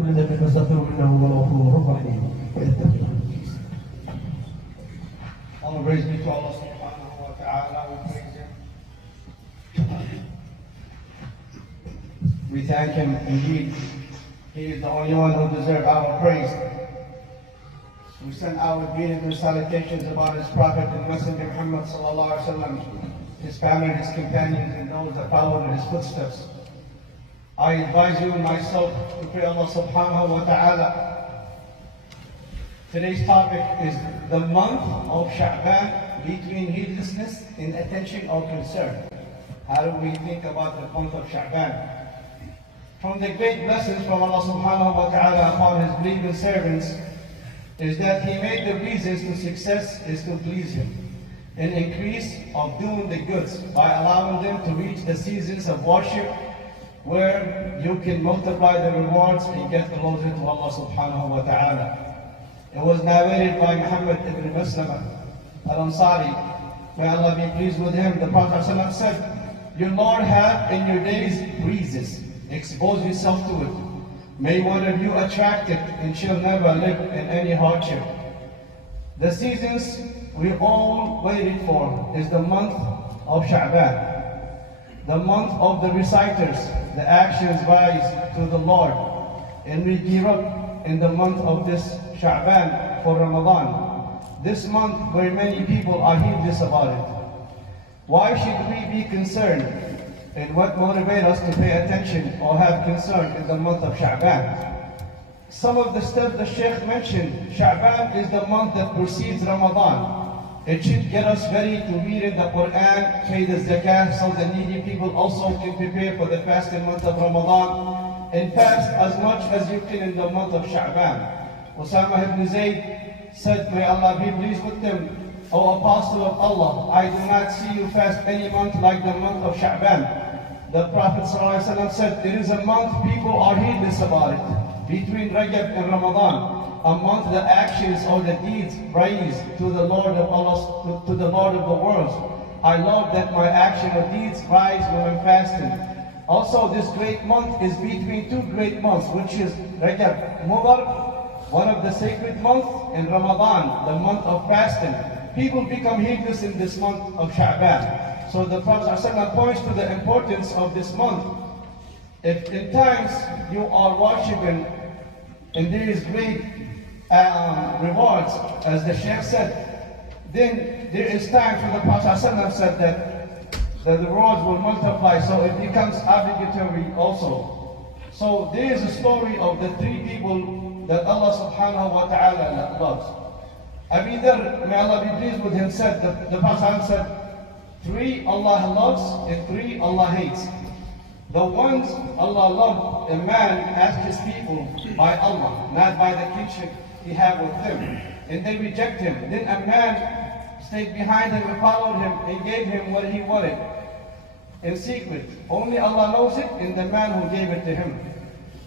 كل ذنب فاستغفره انه هو الغفور الرحيم. All praise be to Allah subhanahu wa ta'ala. We praise Him. We thank Him. Indeed, He is the only one who deserves our praise. We send our greetings and salutations about His Prophet and Messenger Muhammad sallallahu alaihi wasallam, his family, his companions, and those that follow in his footsteps. I advise you and myself to pray Allah subhanahu wa ta'ala. Today's topic is the month of Sha'Ba'N between heedlessness and attention or concern. How do we think about the month of Sha'Ba'N? From the great blessings from Allah subhanahu wa ta'ala upon His believing servants is that He made the reasons to success is to please Him, an increase of doing the goods by allowing them to reach the seasons of worship where you can multiply the rewards and get closer to Allah subhanahu wa ta'ala. It was narrated by Muhammad ibn Maslama al-Ansari, may Allah be pleased with him. The Prophet ﷺ said, your Lord have in your days breezes, expose yourself to it. May one of you attract it and shall never live in any hardship. The seasons we all waited for is the month of Sha'Ba'N, the month of the reciters. The actions rise to the Lord, and we gear up in the month of this Sha'Ba'N for Ramadan. This month where many people are heedless about it. Why should we be concerned? And what motivates us to pay attention or have concern in the month of Sha'Ba'N? Some of the stuff the Sheikh mentioned, Sha'Ba'N is the month that precedes Ramadan. It should get us ready to read in the Quran, pay the zakah, so the needy people also can prepare for the fasting month of Ramadan, and fast as much as you can in the month of Sha'Ba'N. Usama ibn Zayd said, may Allah be pleased with them, O Apostle of Allah, I do not see you fast any month like the month of Sha'Ba'N. The Prophet ﷺ said, there is a month people are heedless about it, between Rajab and Ramadan. A month the actions or the deeds rise to the Lord of Allah, to the Lord of the worlds. I love that my action or deeds rise when I'm fasting. Also, this great month is between two great months, which is Rajab Mubarak, one of the sacred months, and Ramadan, the month of fasting. People become heedless in this month of Sha'Ba'N. So the Prophet ﷺ points to the importance of this month. If in times you are worshiping and there is great rewards, as the Sheikh said, then there is times when the Prophet ﷺ said that the rewards will multiply, so it becomes obligatory also. So there is a story of the three people that Allah subhanahu wa ta'ala loves. Abi Dharr, may Allah be pleased with him, said, the Prophet said, three Allah loves and three Allah hates. The ones Allah loves, a man asks his people by Allah, not by the kinship he have with him, and they reject him. Then a man stayed behind him and followed him and gave him what he wanted in secret. Only Allah knows it, and the man who gave it to him.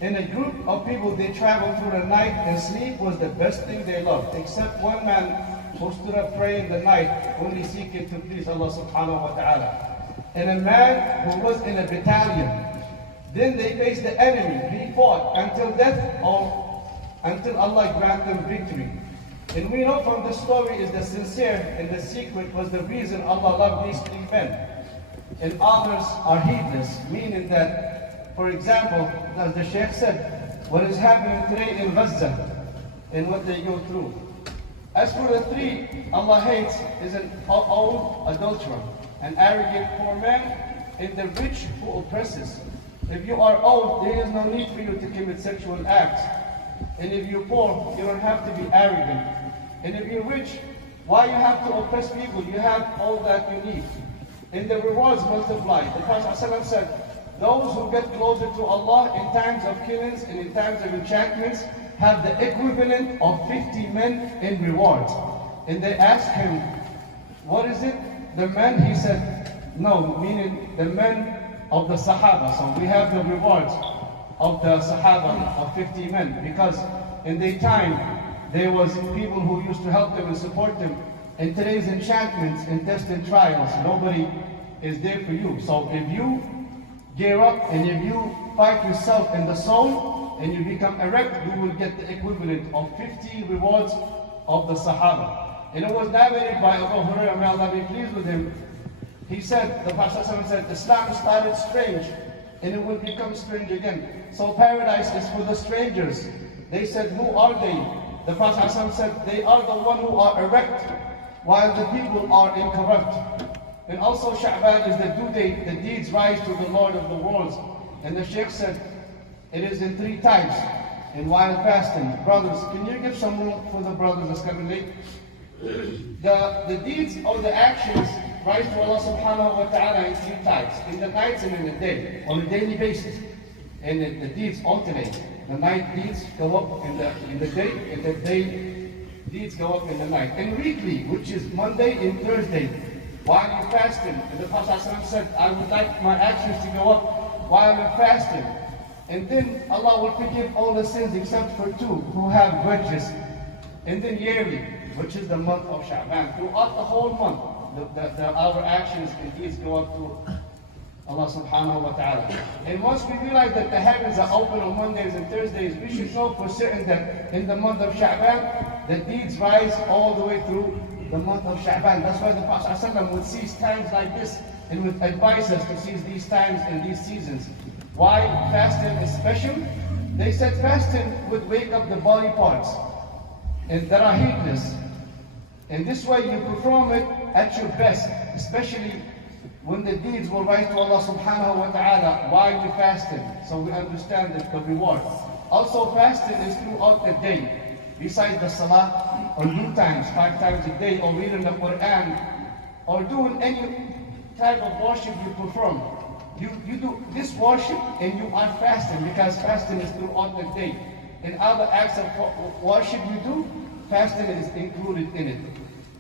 In a group of people, they traveled through the night, and sleep was the best thing they loved, except one man who stood up praying the night, only seeking to please Allah subhanahu wa ta'ala. And a man who was in a battalion. Then they faced the enemy. He fought until death or until Allah grant them victory. And we know from the story is the sincere and the secret was the reason Allah loved these three men. And others are heedless, meaning that, for example, as the Sheikh said, what is happening today in Gaza and what they go through. As for the three Allah hates is an old adulterer, an arrogant poor man, and the rich who oppresses. If you are old, there is no need for you to commit sexual acts. And if you're poor, you don't have to be arrogant. And if you're rich, why you have to oppress people? You have all that you need. And the rewards multiply. The Prophet ﷺ said, those who get closer to Allah in times of killings and in times of enchantments have the equivalent of 50 men in rewards. And they asked him, what is it? The men, he said, no, meaning the men of the Sahaba. So we have the rewards of the Sahaba of 50 men, because in their time there was people who used to help them and support them. In today's enchantments and tests and trials, nobody is there for you. So if you gear up and if you fight yourself in the soul, and you become erect, you will get the equivalent of 50 rewards of the Sahaba. And it was narrated by Abu Hurairah, may Allah be pleased with him. He said, the Prophet said, Islam started strange and it will become strange again. So paradise is for the strangers. They said, who are they? The Prophet said, they are the one who are erect, while the people are incorrupt. And also Sha'Ba'N is the due date, the deeds rise to the Lord of the worlds. And the Sheikh said, it is in 3 times. And while fasting, brothers, can you give some room for the brothers that's coming late? The deeds or the actions rise to Allah subhanahu wa ta'ala in 3 times, in the nights and in the day, on a daily basis. And the deeds alternate. The night deeds go up in the day, and the day deeds go up in the night. And weekly, which is Monday and Thursday, while you're fasting, and the Prophet said, I would like my actions to go up while I'm fasting. And then Allah will forgive all the sins except for 2 who have grudges. And then yearly, which is the month of Sha'Ba'N. Throughout the whole month, our actions and deeds go up to Allah subhanahu wa ta'ala. And once we realize that the heavens are open on Mondays and Thursdays, we should know for certain that in the month of Sha'Ba'N, the deeds rise all the way through the month of Sha'Ba'N. That's why the Prophet ﷺ would seize times like this and would advise us to seize these times and these seasons. Why fasting is special? They said fasting would wake up the body parts and that are heedless. And this way you perform it at your best, especially when the deeds will rise to Allah subhanahu wa ta'ala while you're fasting. So we understand the reward. Also fasting is throughout the day. Besides the salah, or new times, 5 times a day, or reading the Quran, or doing any type of worship you perform. You do this worship and you are fasting, because fasting is throughout the day. In other acts of worship you do, fasting is included in it.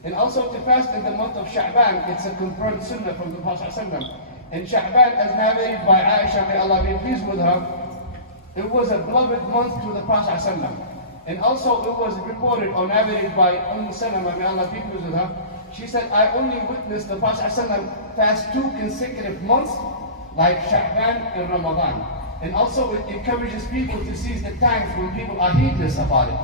And also to fast in the month of Sha'Ba'N, it's a confirmed sunnah from the Prophet ﷺ. And Sha'Ba'N, as narrated by Aisha, may Allah be pleased with her, it was a beloved month to the Prophet ﷺ. And also it was reported or narrated by Salama, may Allah be pleased with her. She said, I only witnessed the Prophet ﷺ fast 2 consecutive months, like Sha'Ba'N and Ramadan. And also it encourages people to seize the times when people are heedless about it.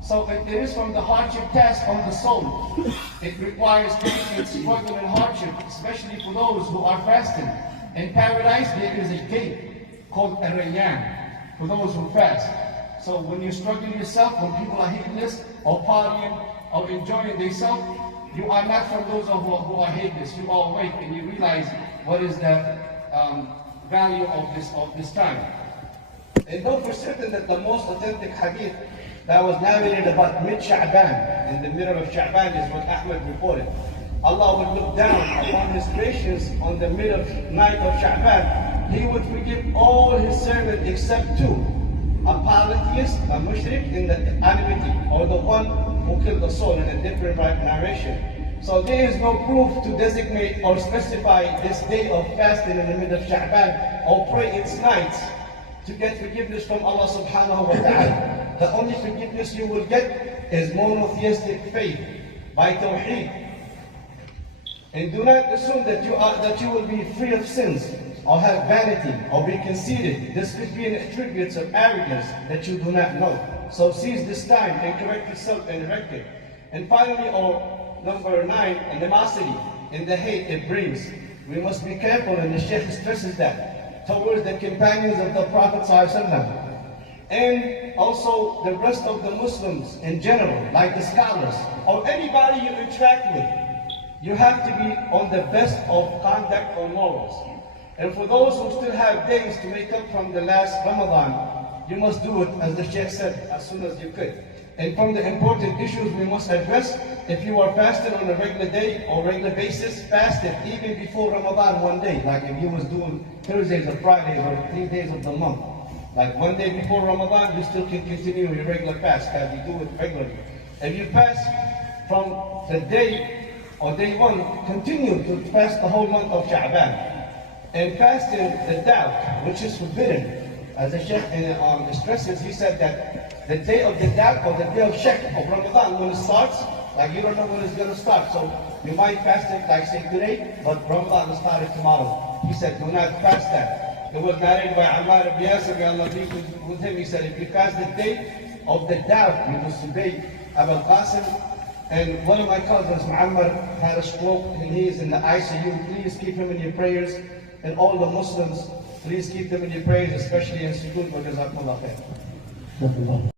So it is from the hardship task on the soul. It requires patience, struggle, and hardship, especially for those who are fasting. In paradise, there is a gate called a Rayyan for those who fast. So when you struggle yourself, when people are heedless, or partying, or enjoying themselves, you are not from those who are heedless. You are awake and you realize what is the value of this time. And know for certain that the most authentic hadith that was narrated about mid-Sha'Ba'N, in the middle of Sha'Ba'N, is what Ahmad reported. Allah would look down upon His creations on the middle night of Sha'Ba'N. He would forgive all His servants except 2. A polytheist, a mushrik, in the anonymity, or the one who killed the soul, in a different narration. So there is no proof to designate or specify this day of fasting in the middle of Sha'Ba'N, or pray its nights to get forgiveness from Allah subhanahu wa ta'ala. The only forgiveness you will get is monotheistic faith by Tawheed. And do not assume that you will be free of sins, or have vanity, or be conceited. This could be an attribute of arrogance that you do not know. So seize this time and correct yourself and erect it. And finally, or number 9, animosity and the hate it brings. We must be careful, and the Shaykh stresses that, towards the companions of the Prophet ﷺ. And also the rest of the Muslims in general, like the scholars, or anybody you interact with. You have to be on the best of conduct or morals. And for those who still have days to make up from the last Ramadan, you must do it, as the Shaykh said, as soon as you could. And from the important issues we must address, if you are fasting on a regular day or regular basis, fast it even before Ramadan one day. Like if you was doing Thursdays or Fridays or 3 days of the month. Like one day before Ramadan, you still can continue your regular fast, because you do it regularly. If you fast from the day or day 1, continue to fast the whole month of Sha'Ba'N. And fasting the doubt, which is forbidden. As the Shaykh stresses, he said that the day of the doubt, or the day of Shak of Ramadan, when it starts, like you don't know when it's going to start. So you might fast it, like say today, but Ramadan started tomorrow. He said, do not fast that. It was narrated by Ammar ibn Yasir, may Allah be with him. He said, because the day of the doubt, it was the day Abu Qasim, and one of my cousins, Muammar, had a stroke and he is in the ICU. Please keep him in your prayers. And all the Muslims, please keep them in your prayers, especially in sujood, wa jazakumullah khair.